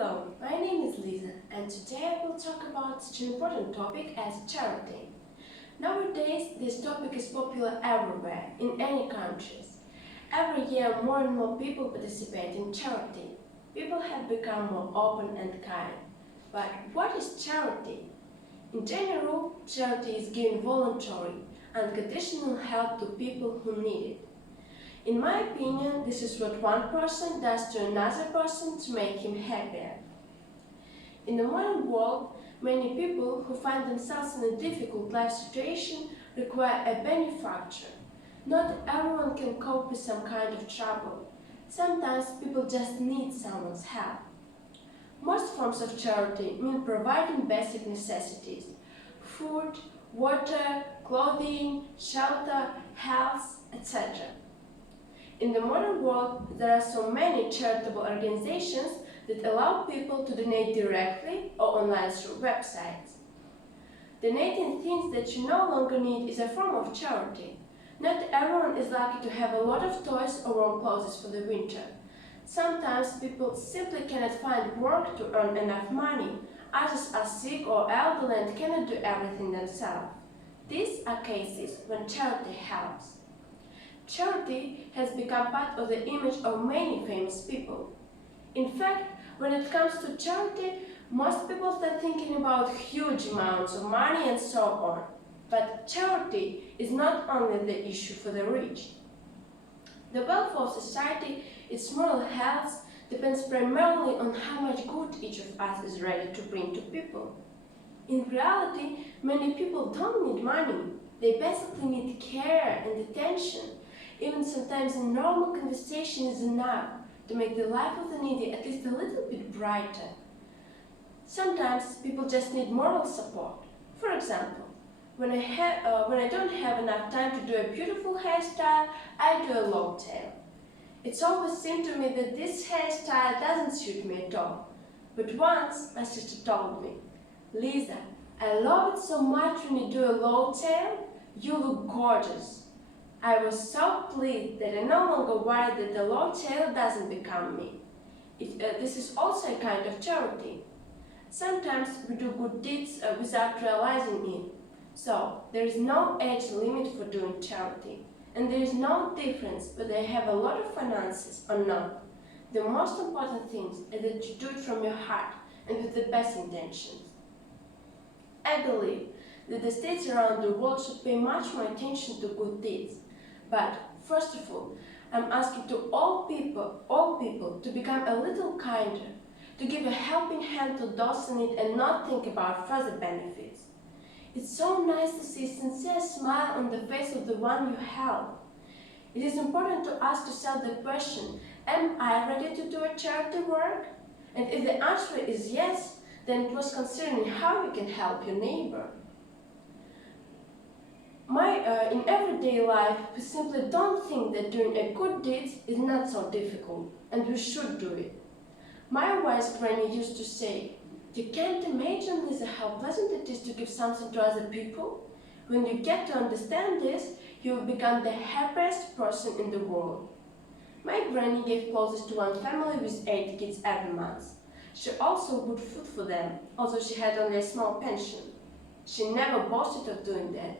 Hello, my name is Lisa, and today I will talk about such an important topic as charity. Nowadays, this topic is popular everywhere, in any countries. Every year, more and more people participate in charity. People have become more open and kind. But what is charity? In general, charity is giving voluntary, unconditional help to people who need it. In my opinion, this is what one person does to another person to make him happier. In the modern world, many people who find themselves in a difficult life situation require a benefactor. Not everyone can cope with some kind of trouble. Sometimes people just need someone's help. Most forms of charity mean providing basic necessities: food, water, clothing, shelter, health, etc. In the modern world, there are so many charitable organizations that allow people to donate directly or online through websites. Donating things that you no longer need is a form of charity. Not everyone is lucky to have a lot of toys or warm clothes for the winter. Sometimes people simply cannot find work to earn enough money. Others are sick or elderly and cannot do everything themselves. These are cases when charity helps. Charity has become part of the image of many famous people. In fact, when it comes to charity, most people start thinking about huge amounts of money and so on. But charity is not only the issue for the rich. The welfare of society, its moral health, depends primarily on how much good each of us is ready to bring to people. In reality, many people don't need money. They basically need care and attention. Even sometimes a normal conversation is enough to make the life of the needy at least a little bit brighter. Sometimes people just need moral support. For example, when I don't have enough time to do a beautiful hairstyle, I do a low tail. It's always seemed to me that this hairstyle doesn't suit me at all. But once my sister told me, "Lisa, I love it so much when you do a low tail. You look gorgeous." I was so pleased that I no longer worry that the low tail doesn't become me. This is also a kind of charity. Sometimes we do good deeds without realizing it. So, there is no age limit for doing charity. And there is no difference whether you have a lot of finances or not. The most important thing is that you do it from your heart and with the best intentions. I believe that the states around the world should pay much more attention to good deeds. But, first of all, I'm asking to all people to become a little kinder, to give a helping hand to those in need and not think about further benefits. It's so nice to see a sincere smile on the face of the one you help. It is important to ask yourself the question, am I ready to do a charity work? And if the answer is yes, then it was concerning how you can help your neighbor. In everyday life, we simply don't think that doing a good deed is not so difficult, and we should do it. My wise granny used to say, "You can't imagine, Lisa, how pleasant it is to give something to other people. When you get to understand this, you will become the happiest person in the world." My granny gave clothes to one family with 8 kids every month. She also bought food for them, although she had only a small pension. She never boasted of doing that.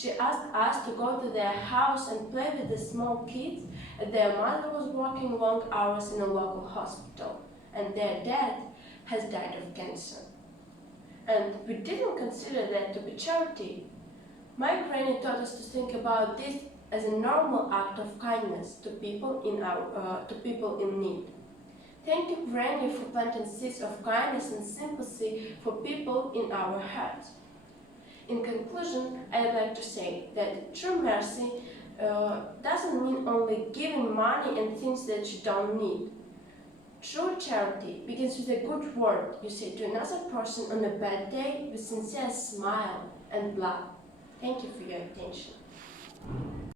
She asked us to go to their house and play with the small kids, and their mother was working long hours in a local hospital, and their dad has died of cancer. And we didn't consider that to be charity. My granny taught us to think about this as a normal act of kindness to people in need. Thank you, Granny, for planting seeds of kindness and sympathy for people in our hearts. In conclusion, I'd like to say that true mercy doesn't mean only giving money and things that you don't need. True charity begins with a good word you say to another person on a bad day with sincere smile and love. Thank you for your attention.